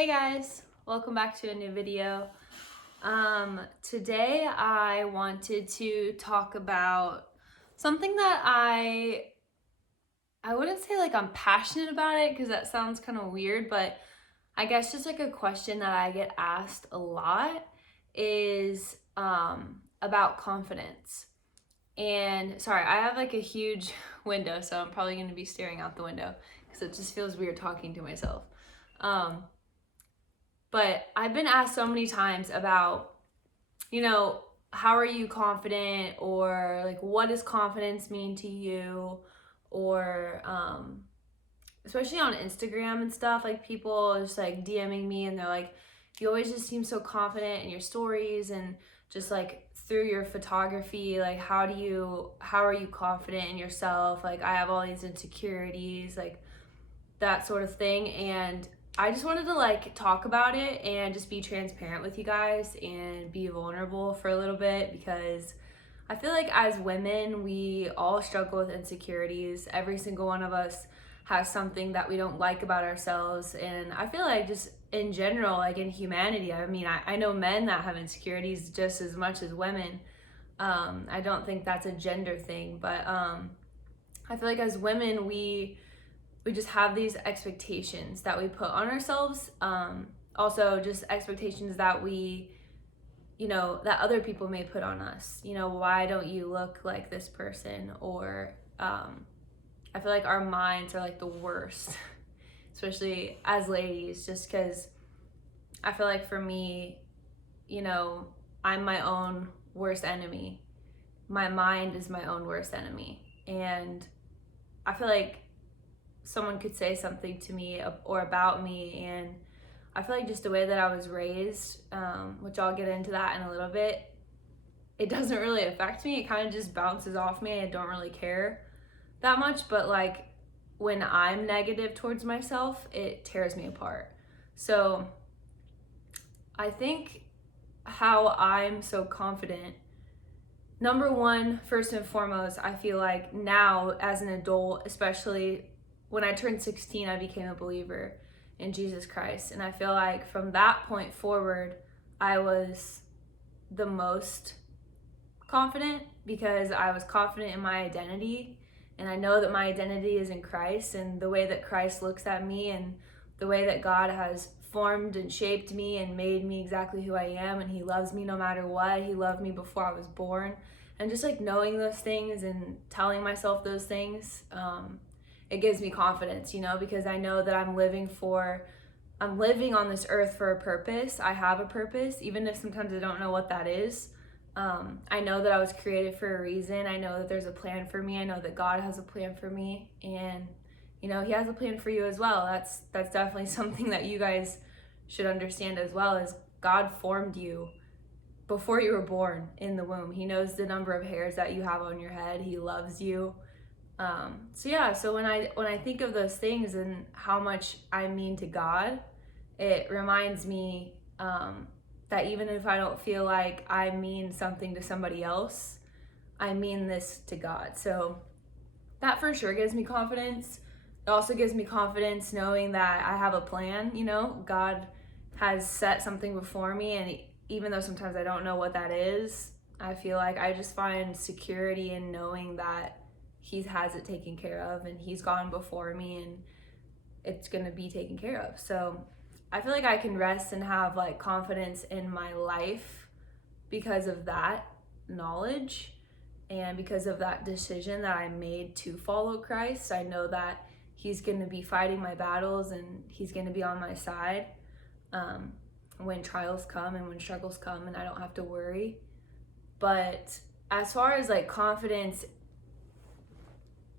Hey guys, welcome back to a new video. Today I wanted to talk about something that I wouldn't say like I'm passionate about it because that sounds kind of weird, but I guess just like a question that I get asked a lot is about confidence. And sorry, I have like a huge window, so I'm probably going to be staring out the window because it just feels weird talking to myself. But I've been asked so many times about, how are you confident, or like, what does confidence mean to you? Or, especially on Instagram and stuff, like people are just like DMing me and they're like, you always just seem so confident in your stories and just like through your photography, like how are you confident in yourself? Like I have all these insecurities, like that sort of thing. And I just wanted to like talk about it and just be transparent with you guys and be vulnerable for a little bit, because I feel like as women, we all struggle with insecurities. Every single one of us has something that we don't like about ourselves. And I feel like just in general, like in humanity, I mean, I know men that have insecurities just as much as women. I don't think that's a gender thing, but I feel like as women, we just have these expectations that we put on ourselves. Also just expectations that that other people may put on us. Why don't you look like this person? Or I feel like our minds are like the worst, especially as ladies, just because I feel like for me, I'm my own worst enemy. My mind is my own worst enemy. And I feel like someone could say something to me or about me, and I feel like just the way that I was raised, which I'll get into that in a little bit, it doesn't really affect me. It kind of just bounces off me. I don't really care that much, but like when I'm negative towards myself, it tears me apart. So I think how I'm so confident, number one, first and foremost, I feel like now as an adult, especially when I turned 16, I became a believer in Jesus Christ. And I feel like from that point forward, I was the most confident because I was confident in my identity. And I know that my identity is in Christ, and the way that Christ looks at me and the way that God has formed and shaped me and made me exactly who I am. And he loves me no matter what. He loved me before I was born. And just like knowing those things and telling myself those things, it gives me confidence, because I know that I'm living on this earth for a purpose. I have a purpose, even if sometimes I don't know what that is. I know that I was created for a reason. I know that there's a plan for me. I know that God has a plan for me, and he has a plan for you as well. That's definitely something that you guys should understand as well, is God formed you before you were born in the womb. He knows the number of hairs that you have on your head. He loves you. So when I think of those things and how much I mean to God, it reminds me that even if I don't feel like I mean something to somebody else, I mean this to God. So that for sure gives me confidence. It also gives me confidence knowing that I have a plan. God has set something before me, and even though sometimes I don't know what that is, I feel like I just find security in knowing that he has it taken care of, and he's gone before me, and it's going to be taken care of. So I feel like I can rest and have like confidence in my life because of that knowledge and because of that decision that I made to follow Christ. I know that he's going to be fighting my battles and he's going to be on my side when trials come and when struggles come, and I don't have to worry. But as far as like confidence,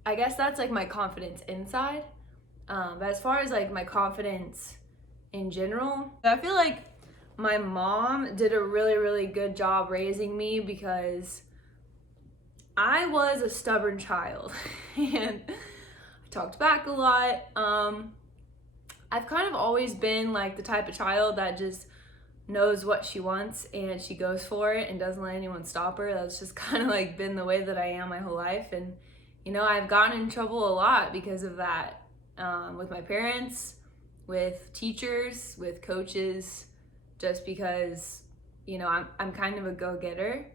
I guess that's like my confidence inside. But as far as like my confidence in general, I feel like my mom did a really, really good job raising me, because I was a stubborn child and I talked back a lot. I've kind of always been like the type of child that just knows what she wants and she goes for it and doesn't let anyone stop her. That's just kind of like been the way that I am my whole life. And I've gotten in trouble a lot because of that, with my parents, with teachers, with coaches, just because, you know, I'm kind of a go-getter.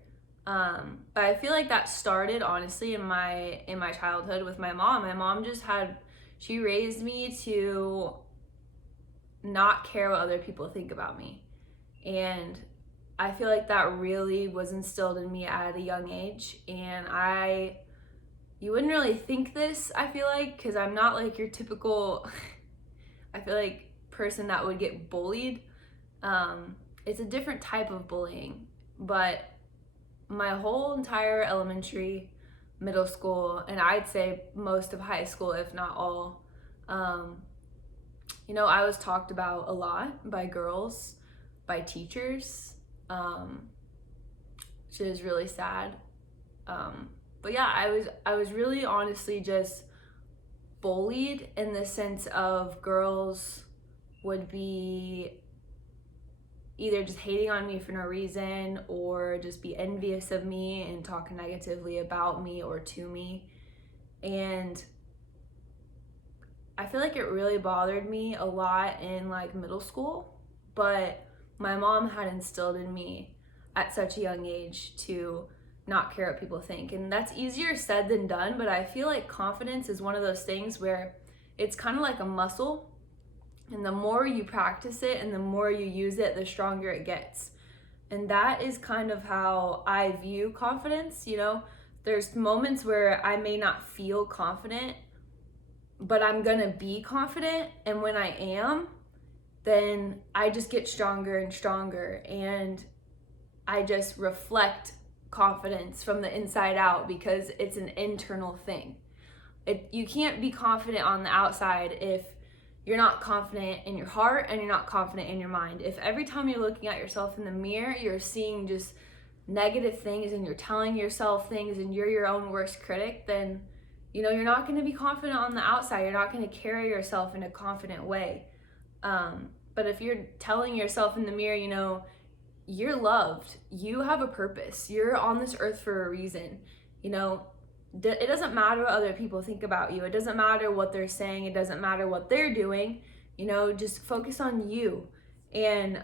But I feel like that started honestly in my childhood with my mom. My mom she raised me to not care what other people think about me. And I feel like that really was instilled in me at a young age. And you wouldn't really think this, I feel like, because I'm not like your typical, I feel like, person that would get bullied. It's a different type of bullying, but my whole entire elementary, middle school, and I'd say most of high school, if not all, you know, I was talked about a lot by girls, by teachers, which is really sad. But yeah, I was really honestly just bullied in the sense of girls would be either just hating on me for no reason or just be envious of me and talk negatively about me or to me. And I feel like it really bothered me a lot in like middle school, but my mom had instilled in me at such a young age to not care what people think. And that's easier said than done, but I feel like confidence is one of those things where it's kind of like a muscle. And the more you practice it and the more you use it, the stronger it gets. And that is kind of how I view confidence. You know, there's moments where I may not feel confident, but I'm gonna be confident. And when I am, then I just get stronger and stronger. And I just reflect confidence from the inside out because it's an internal thing. You can't be confident on the outside if you're not confident in your heart and you're not confident in your mind. If every time you're looking at yourself in the mirror, you're seeing just negative things and you're telling yourself things and you're your own worst critic, then, you know, you're not going to be confident on the outside. You're not going to carry yourself in a confident way. But if you're telling yourself in the mirror, you know, you're loved, you have a purpose, you're on this earth for a reason, you know, it doesn't matter what other people think about you. It doesn't matter what they're saying. It doesn't matter what they're doing. You know, just focus on you. And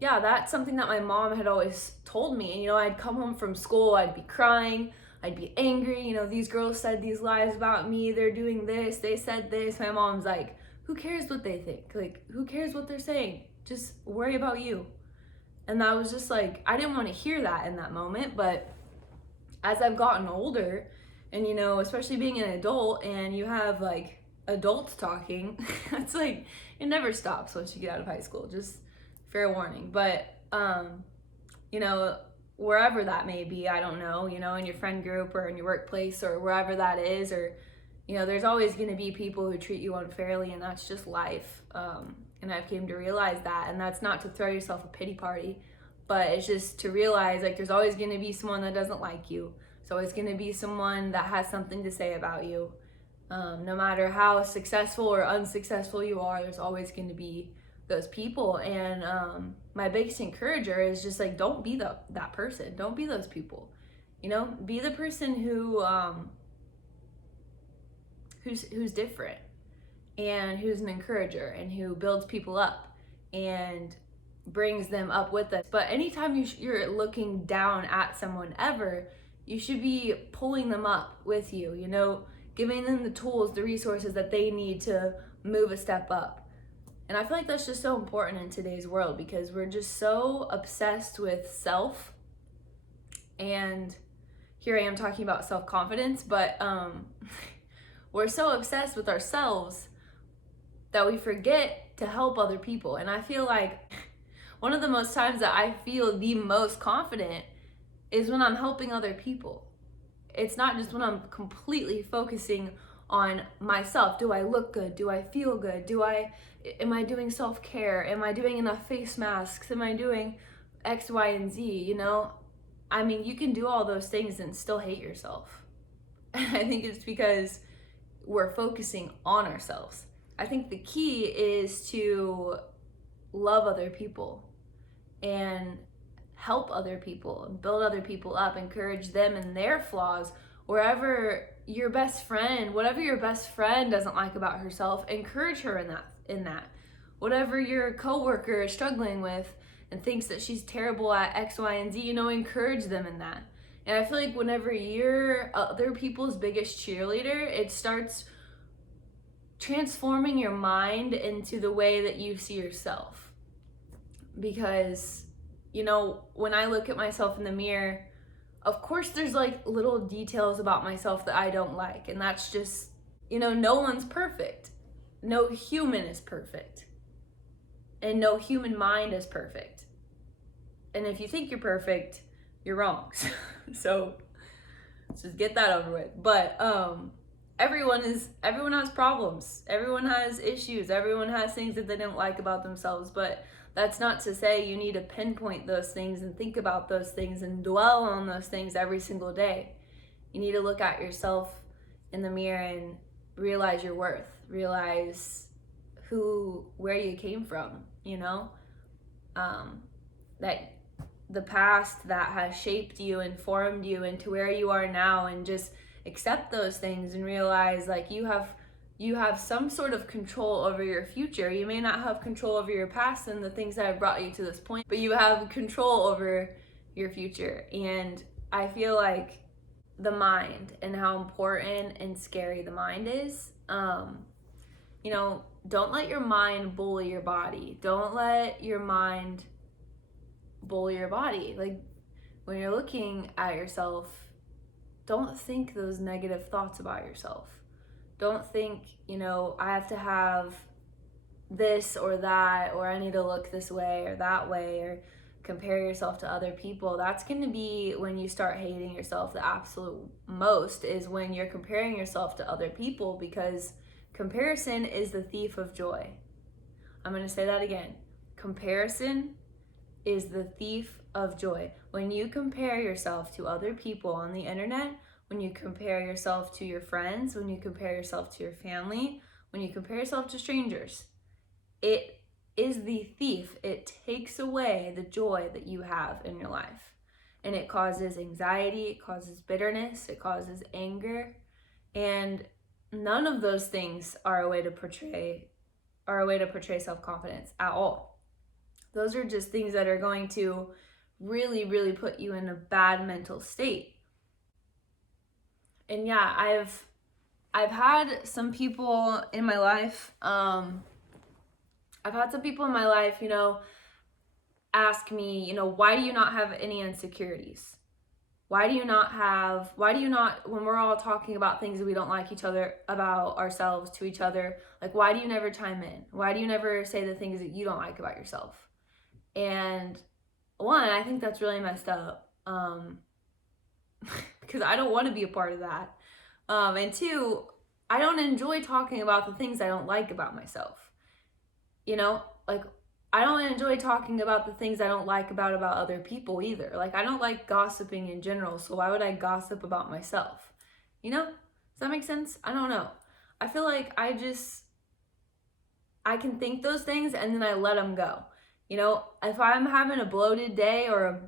yeah, that's something that my mom had always told me. And, you know, I'd come home from school, I'd be crying, I'd be angry. You know, these girls said these lies about me. They're doing this. They said this. My mom's like, who cares what they think? Like, who cares what they're saying? Just worry about you. And that was just like, I didn't want to hear that in that moment, but as I've gotten older, and, you know, especially being an adult and you have like adults talking, it's like, it never stops once you get out of high school, just fair warning. But, you know, wherever that may be, I don't know, you know, in your friend group or in your workplace or wherever that is, or, you know, there's always going to be people who treat you unfairly, and that's just life. And I've came to realize that, and that's not to throw yourself a pity party, but it's just to realize like there's always going to be someone that doesn't like you. There's always going to be someone that has something to say about you. No matter how successful or unsuccessful you are, there's always going to be those people. And my biggest encourager is just like, don't be that person. Don't be those people. You know, be the person who's different and who's an encourager and who builds people up and brings them up with us. But anytime you're looking down at someone ever, you should be pulling them up with you, you know, giving them the tools, the resources that they need to move a step up. And I feel like that's just so important in today's world because we're just so obsessed with self. And here I am talking about self-confidence, but we're so obsessed with ourselves that we forget to help other people. And I feel like one of the most times that I feel the most confident is when I'm helping other people. It's not just when I'm completely focusing on myself. Do I look good? Do I feel good? Am I doing self-care? Am I doing enough face masks? Am I doing X, Y, and Z? You know, I mean, you can do all those things and still hate yourself. And I think it's because we're focusing on ourselves. I think the key is to love other people and help other people and build other people up, encourage them in their flaws, wherever your best friend, whatever your best friend doesn't like about herself, encourage her in that. Whatever your coworker is struggling with and thinks that she's terrible at X, Y, and Z, you know, encourage them in that. And I feel like whenever you're other people's biggest cheerleader, it starts transforming your mind into the way that you see yourself. Because, you know, when I look at myself in the mirror, of course there's like little details about myself that I don't like. And that's just, you know, no one's perfect. No human is perfect. And no human mind is perfect. And if you think you're perfect, you're wrong. So let's just get that over with. But everyone has problems. Everyone has issues. Everyone has things that they don't like about themselves. But that's not to say you need to pinpoint those things and think about those things and dwell on those things every single day. You need to look at yourself in the mirror and realize your worth. Realize where you came from, you know? That the past that has shaped you and formed you into where you are now, and just accept those things and realize like you have some sort of control over your future. You may not have control over your past and the things that have brought you to this point, but you have control over your future. And I feel like the mind and how important and scary the mind is. You know, don't let your mind bully your body. Don't let your mind bully your body. Like when you're looking at yourself, don't think those negative thoughts about yourself. Don't think, you know, I have to have this or that, or I need to look this way or that way, or compare yourself to other people. That's going to be when you start hating yourself the absolute most, is when you're comparing yourself to other people, because comparison is the thief of joy. I'm going to say that again. Comparison is the thief of joy. When you compare yourself to other people on the internet, when you compare yourself to your friends, when you compare yourself to your family, when you compare yourself to strangers, it is the thief. It takes away the joy that you have in your life. And it causes anxiety, it causes bitterness, it causes anger. And none of those things are a way to portray self-confidence at all. Those are just things that are going to really, really put you in a bad mental state. And yeah, I've had some people in my life, you know, ask me, you know, why do you not have any insecurities? Why do you not, when we're all talking about things that we don't like about ourselves to each other, like, why do you never chime in? Why do you never say the things that you don't like about yourself? And one, I think that's really messed up, because I don't want to be a part of that. And two, I don't enjoy talking about the things I don't like about myself. You know, like, I don't enjoy talking about the things I don't like about other people either. Like, I don't like gossiping in general, so why would I gossip about myself? You know? Does that make sense? I don't know. I feel like I can think those things and then I let them go. You know, if I'm having a bloated day or a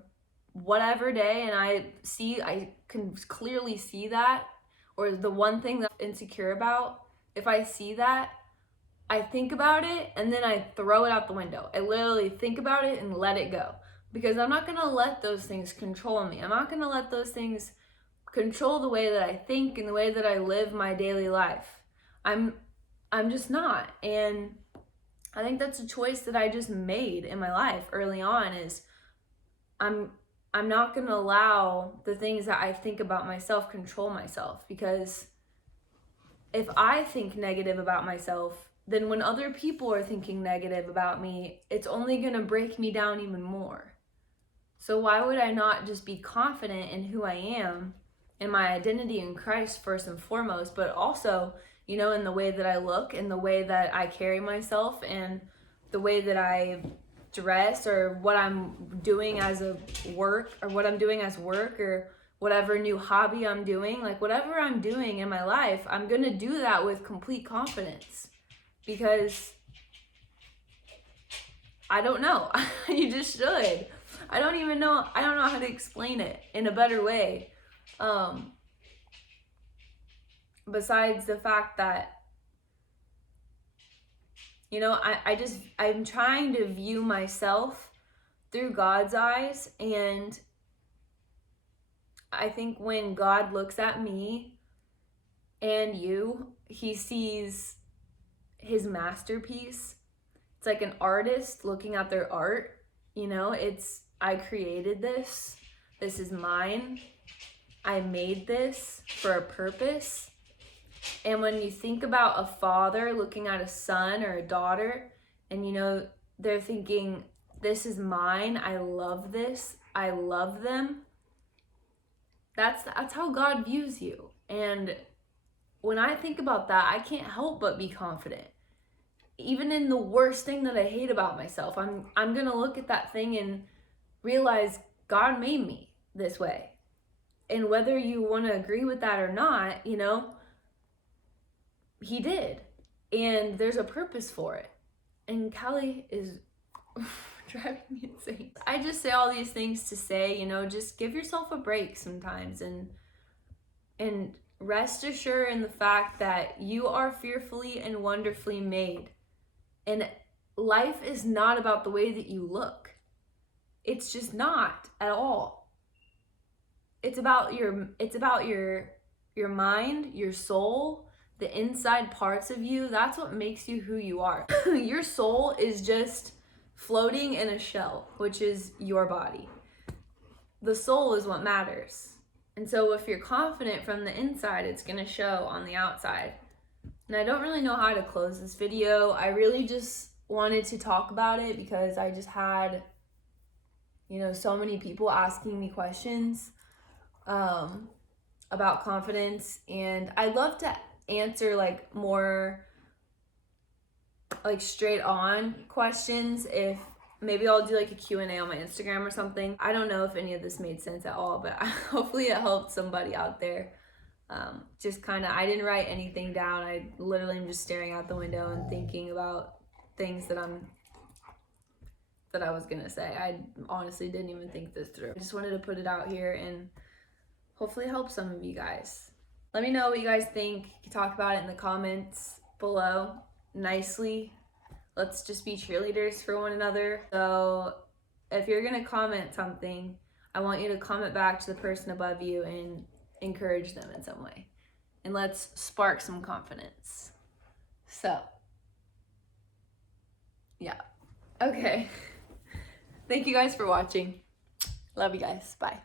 whatever day and I can clearly see that, or the one thing that I'm insecure about, if I see that, I think about it and then I throw it out the window. I literally think about it and let it go, because I'm not going to let those things control me. I'm not going to let those things control the way that I think and the way that I live my daily life. I'm just not. And I think that's a choice that I just made in my life early on, is I'm not going to allow the things that I think about myself control myself, because if I think negative about myself, then when other people are thinking negative about me, it's only going to break me down even more. So why would I not just be confident in who I am and my identity in Christ first and foremost, but also, you know, in the way that I look, in the way that I carry myself, and the way that I dress, or what I'm doing as work, or whatever new hobby I'm doing. Like, whatever I'm doing in my life, I'm going to do that with complete confidence, because I don't know. You just should. I don't know how to explain it in a better way. besides the fact that, you know, I'm trying to view myself through God's eyes. And I think when God looks at me and you, he sees his masterpiece. It's like an artist looking at their art, you know, I created this. This is mine. I made this for a purpose. And when you think about a father looking at a son or a daughter, and you know, they're thinking, this is mine, I love this, I love them. That's how God views you. And when I think about that, I can't help but be confident. Even in the worst thing that I hate about myself, I'm going to look at that thing and realize God made me this way. And whether you want to agree with that or not, you know, he did. And there's a purpose for it. And Callie is driving me insane. I just say all these things to say, you know, just give yourself a break sometimes, and rest assured in the fact that you are fearfully and wonderfully made. And life is not about the way that you look. It's just not at all. It's about your mind, your soul, the inside parts of you. That's what makes you who you are. Your soul is just floating in a shell, which is your body. The soul is what matters. And so if you're confident from the inside, it's going to show on the outside. And I don't really know how to close this video. I really just wanted to talk about it because I just had, you know, so many people asking me questions about confidence. And I'd love to answer like more like straight on questions. If maybe I'll do like a Q&A on my Instagram or something. I don't know if any of this made sense at all, but hopefully it helped somebody out there. Just kind of, I didn't write anything down. I literally am just staring out the window and thinking about things that I was gonna say. I honestly didn't even think this through. I just wanted to put it out here and hopefully help some of you guys. Let me know what you guys think. You can talk about it in the comments below nicely. Let's just be cheerleaders for one another. So if you're gonna comment something, I want you to comment back to the person above you and encourage them in some way. And let's spark some confidence. So, yeah. Okay. Thank you guys for watching. Love you guys. Bye.